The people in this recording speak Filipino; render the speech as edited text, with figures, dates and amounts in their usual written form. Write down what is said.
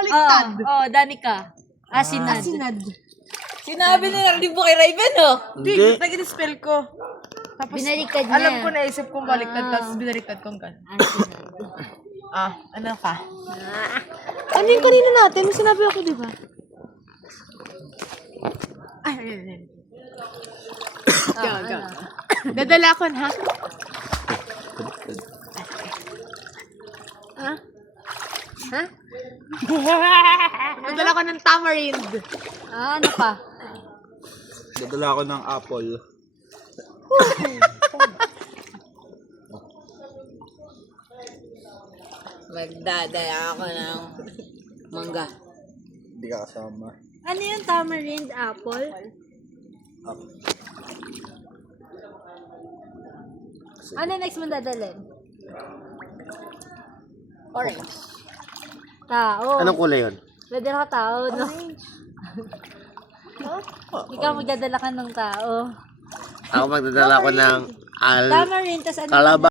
baliktad. Oo, Danica. Asinad. Sinabi nila rin po kay Raven, oh. Hindi, nag-spell ko. Tapos, Binaliktad niya. alam ko, naisip kong baliktad, tapos binaliktad kong gan. Ano ka? Ano yung kanina natin? May sinabi ako, di ba? Ay, ayun. Go. Dadala ko na, ha? Ha? Dadala ko ng tamarind. Ano pa? Dadala ko ng apple. Magdadaya ako ng mangga. Hindi ka kasama. Ano yung tamarind apple? Ano next mo dadalhin? Orange. Tao. Anong kulay yun? Dadala ka tao, no? Ikaw magdadala ka ng tao. Ako magdadala ko ng Tamarind, tas ano? kalabang.